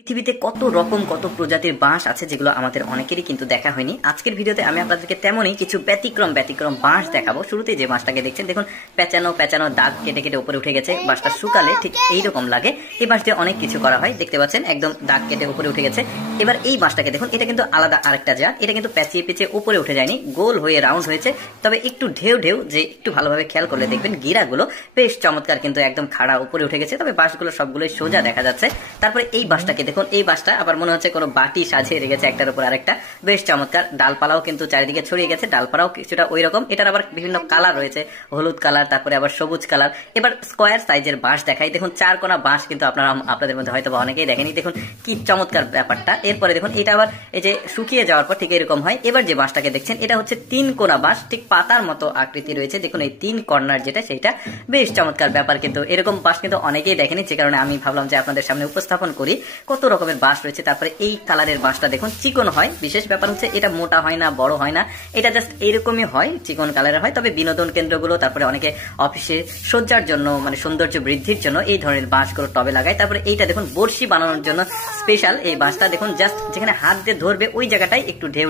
পৃথিবীতে কত রকম কত প্রজাতির বাঁশ আছে যেগুলো আমাদের অনেকেরই কিন্তু দেখা হয়নি। আজকের ভিডিওতে আমি আপনাদেরকে তেমনই কিছু ব্যতিক্রম বাঁশ দেখাবো। শুরুতেই যে বাঁশটাকে দেখছেন দেখুন পেঁচানো দাগ কেটে কেটে উপরে উঠে গেছে। বাঁশটা শুকালে ঠিক এইরকম লাগে। এই বাঁশ দিয়ে অনেক কিছু করা হয়, দেখতে পাচ্ছেন একদম দাগ কেটে উপরে উঠে গেছে। এবার এই বাঁশটাকে দেখুন, এটা কিন্তু আলাদা আরেকটা জাত। এটা কিন্তু পেঁচিয়ে উপরে উঠে যায়নি, গোল হয়ে রাউন্ড হয়েছে, তবে একটু ঢেউ যে একটু ভালোভাবে খেয়াল করলে দেখবেন গিরাগুলো বেশ চমৎকার, কিন্তু একদম খাড়া উপরে উঠে গেছে। তবে বাঁশগুলো সবগুলোই সোজা দেখা যাচ্ছে। তারপরে এই বাঁশটাকে দেখুন, এই বাঁশটা আবার মনে হচ্ছে কোনো বাটি সাজিয়ে রেখেছে একটার উপর আরেকটা, বেশ চমৎকার। ডালপালাও কিন্তু চারিদিকে ছড়িয়ে গেছে, ডালপালাও কিছুটা ওই রকম। এটার আবার বিভিন্ন কালার রয়েছে, হলুদ কালার, তারপরে আবার সবুজ কালার। এবার স্কোয়ার সাইজের বাঁশ দেখাই। দেখুন চারকোনা বাঁশ, কিন্তু আপনাদের মধ্যে হয়তো অনেকেই দেখেনি। দেখুন কি চমৎকার ব্যাপারটা। এরপরে দেখুন এটা আবার এই যে শুকিয়ে যাওয়ার পর ঠিক এরকম হয়। এবার যে বাঁশটাকে দেখছেন এটা হচ্ছে তিন কোনা বাঁশ, ঠিক পাতার মতো আকৃতি রয়েছে। দেখুন এই তিন কর্নার যেটা, সেটা বেশ চমৎকার ব্যাপার। কিন্তু এরকম বাঁশ কিন্তু অনেকেই দেখেনি, যে কারণে আমি ভাবলাম যে আপনাদের সামনে উপস্থাপন করি। কত রকমের বাঁশ রয়েছে। তারপরে এই কালারের বাঁশটা দেখুন চিকন হয়। বিশেষ ব্যাপার হচ্ছে এটা মোটা হয় না, বড় হয় না, এটা জাস্ট এইরকমই হয়, চিকন কালারের হয়। তবে বিনোদন কেন্দ্রগুলো, তারপরে অনেকে অফিসে সজ্জার জন্য, মানে সৌন্দর্য বৃদ্ধির জন্য এই ধরনের বাঁশগুলো টবে লাগায়। তারপরে এইটা দেখুন বড়শি বানানোর জন্য স্পেশাল এই বাঁশটা। দেখুন জাস্ট যেখানে হাত দিয়ে ধরবে ওই জায়গাটাই একটু ঢেউ,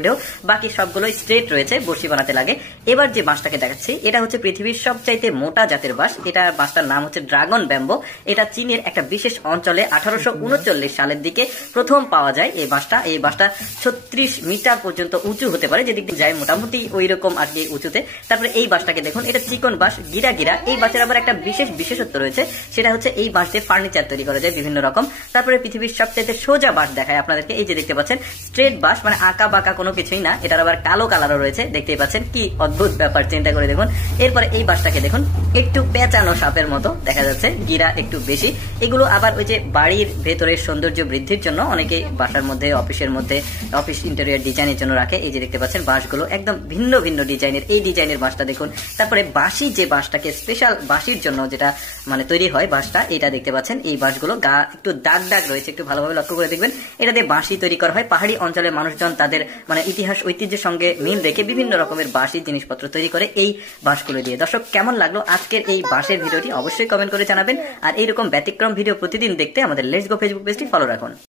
বাকি সবগুলো স্ট্রেট রয়েছে, বড়শি বানাতে লাগে। এবার যে বাঁশটাকে দেখাচ্ছি এটা হচ্ছে পৃথিবীর সবচাইতে মোটা জাতের বাঁশ। এটা বাঁশটার নাম হচ্ছে ড্রাগন ব্যাম্বো। এটা চীনের একটা বিশেষ অঞ্চলে 1839 সালের দিকে প্রথম পাওয়া যায় এই বাঁশটা। এই বাঁশটা 36 মিটার পর্যন্ত উঁচু হতে পারে, যেদিক দিয়ে যায় মোটামুটি ওই রকম আর কি উঁচুতে। তারপরে এই বাঁশটাকে দেখুন, এটা চিকন বাঁশ, গিরা। এই বাঁশের আবার একটা বিশেষত্ব রয়েছে, সেটা হচ্ছে এই বাঁশ দিয়ে ফার্নিচার তৈরি করা যায় বিভিন্ন রকম। তারপরে পৃথিবীর সবচাইতে সোজা বাঁশ দেখায় আপনাদেরকে। এই যে দেখতে পাচ্ছেন স্ট্রেট বাঁশ, মানে আঁকা বাঁকা কোনো কিছুই না। এটার আবার কালো কালারও রয়েছে, দেখতেই পাচ্ছেন কি অদ্ভুত ব্যাপার, চিন্তা করে দেখুন। এরপরে এই বাঁশটাকে দেখুন, একটু পেঁচানো সাপের মতো দেখা যাচ্ছে, গিরা একটু বেশি। এগুলো আবার ওই যে বাড়ির ভেতরের সৌন্দর্য বৃদ্ধির জন্য অনেকে বাসার মধ্যে, অফিসের মধ্যে, অফিস ইন্টেরিয়র ডিজাইনের জন্য রাখে। এই যে দেখতে পাচ্ছেন বাঁশগুলো একদম ভিন্ন ডিজাইনের, এই ডিজাইনের বাঁশটা দেখুন। তারপরে বাঁশি, যে বাঁশটাকে স্পেশাল বাঁশির জন্য যেটা মানে তৈরি হয় বাঁশটা, এটা দেখতে পাচ্ছেন এই বাঁশগুলো গা একটু দাগ রয়েছে, একটু ভালোভাবে লক্ষ্য করে দেখবেন। এটা দিয়ে বাঁশি তৈরি করা হয়। পাহাড়ি অঞ্চলের মানুষজন তাদের মানে ইতিহাস ঐতিহ্যের সঙ্গে মিল রেখে বিভিন্ন রকমের বাঁশি জিনিসপত্র তৈরি করে এই বাঁশগুলো দিয়ে। দর্শক, কেমন লাগলো আজকের এই বাঁশের ভিডিওটি অবশ্যই কমেন্ট করে জানাবেন। আর এইরকম ব্যতিক্রম ভিডিও প্রতিদিন দেখতে আমাদের লেটস গো ফেসবুক পেজটি ফলো রাখুন।